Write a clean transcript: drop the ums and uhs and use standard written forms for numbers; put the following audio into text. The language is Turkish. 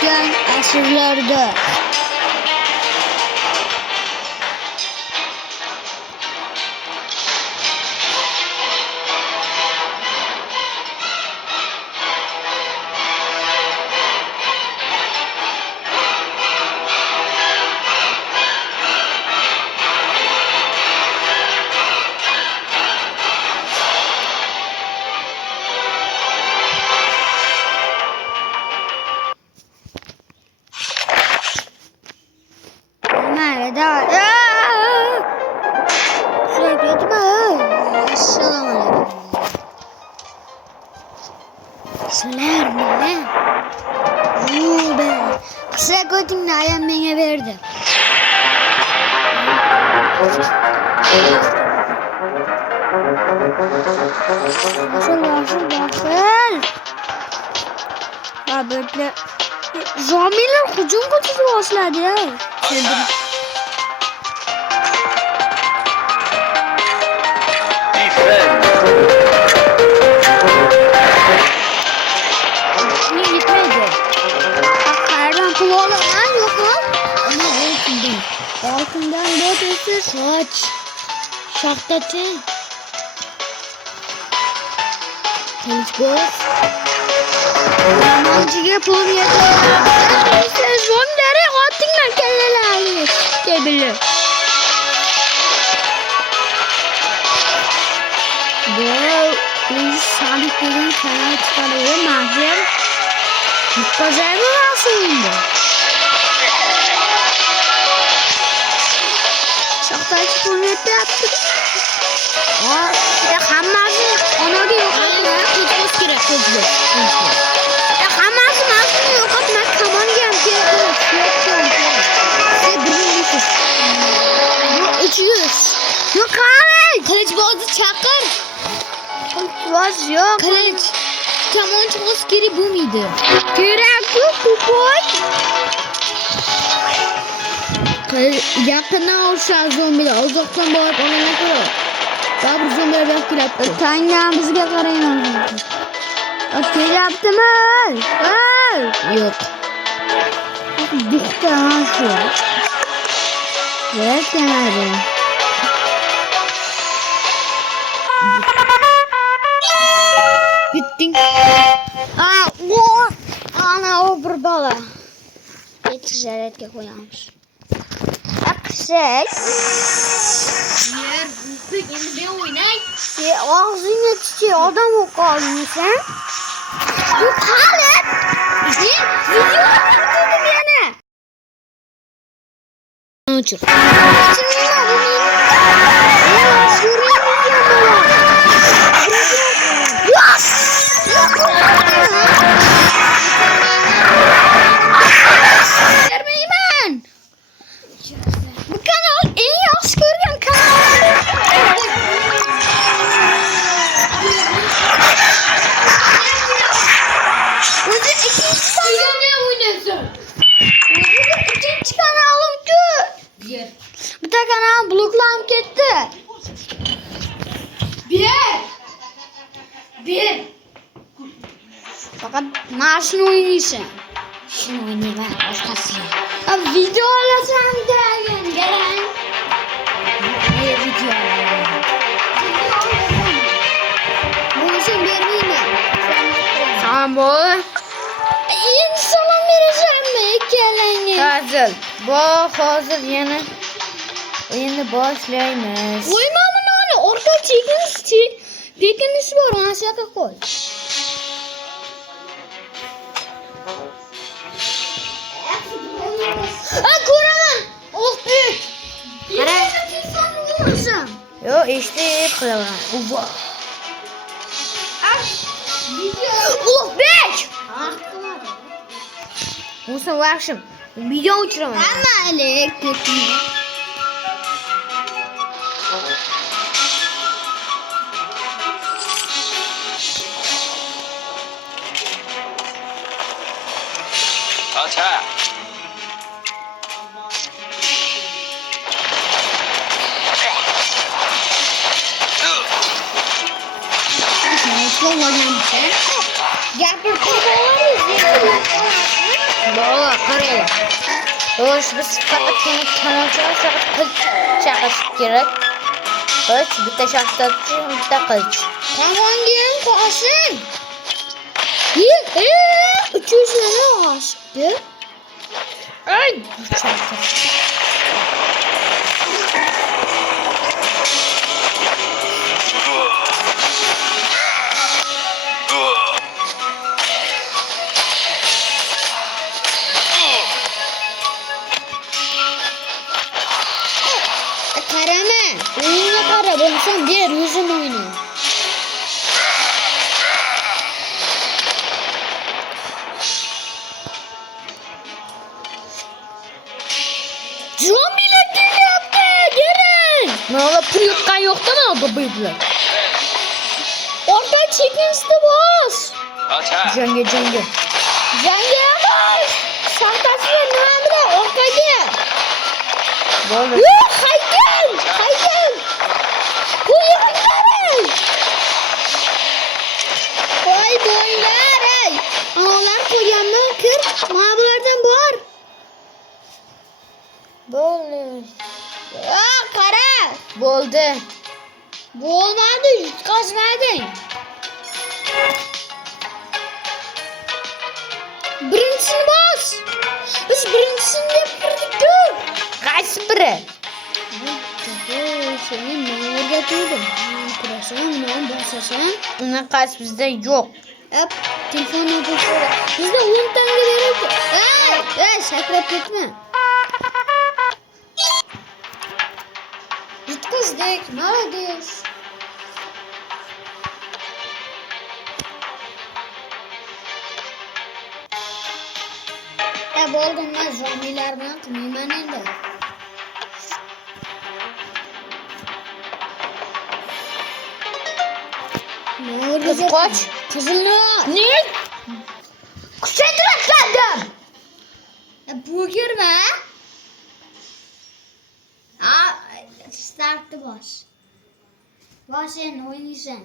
o'tgan asrlarda kısa kodingni ayam menga berdi. Nasıl? Ya böyle zombiler hücum kutusu başladı ya. Niye gitmedi? Kardan pul olan yok mu? Ama altından. Altından dört saç. Şahtacı. Kılıç boz. Yamancıya pul yeter. Zombileri atınlar kelleler. Diyebilir. Bu sabitlerin kanal çıkarıyor. Mahzer. Mutlaka mı nasıldı? Şahtacı kuvvetli yaptık. Ya hammasi ona da yok. Kılıç gerek kılıç. Ya hammasi masum yok. Ben kaman geldi. Size bulunmuşuz. Bu 300. Yok abi. Kılıç bozu çakır. Kılıç boz yok. Kılıç. Kaman çıkması geri bu muydu? Gerek yok bu boy. Yakından olsa zombiler. Uzaktan bağırıp ona ne kadar? Daha bir zombiler belki yaptı. Tanrım bizge karayın. Akıl yaptı mı? Yok. Bitti ha şu. Gerek demedi. Bittin. Ana o buradalar. Ticaretke koyarmış. Akses. Yer, bu yeni bir oynay. Ağzına çiçeği adam o kaldın sen. Bu kalet. Video yapıyordum yani. Uçur. Bu kanal en yaş görülen kanal. Bu da ikinci kanal. Ne oynuyorsun? Bu da ikinci kanalımdı. Bu da kanal bloklanıp gitti. Bir. Fakat maaşını oynuyorsun. Şunu oynayayım ben. Başkası. Abi video alasam derken gelen. Ne video alayım? Bunu sen vermeyeyim mi? Tamam bu. İnsana vereceğim mi geleni? Hazır. Bu hazır yeni. Oyunu başlaymış. Koyma mı ne olur? Orada çekiniz var. Ona şaka koy. Kur'an! Of büyük! Yo işte kırılan. Of büyük! Musa vakşım. Video uçuramam. Ama elektrikli. Attack! Gel bir kurbağa izleyelim. Valla karaya. Hoş biz faqatgina kamonchilar chaqirish kerak. Hoş bitta shaxtatchi, bitta qilich. Kamongim qolsin. Uchuvchilarni oshibdi. Ay, chaqir. Qarama. O'yinga qara bo'lsam ber o'zim o'yna. Zombilar kelyapti. Gelin. Mana pul yo'qdan yo'qdan oldi buydilar. Orta chekingizda bos. Attack! Janga. Janga bos. Shaxtachilar nima bilan orqaga? Bo'ldi. Yo'q, haykal. Qo'yinglar. Voy bo'ylar, ey. Olar qo'yganman, kir. Mana bulardan bor. Bo'ldi. Qara. Bo'ldi. Bo'lmadi, yutqazmading. Birinchisini bos. Biz birinchisini deb kirdik-ku. Qaysi biri? Seni nima o'rgatuvdim? Kurasan, nima bosasan? Unaqasi bizda yo'q. Hop, telefonni bo'lsa. Bizda 10 tanga berib. Ey, sakrab ketma. Yutqazdik, молодец. Bo'ldim, men zombilar bilan qilmayman endi. Qiz qoch. Qizilni. Ne? Kuchaytirib Bugirma. Startni bos. Bos endi o'ynaysan.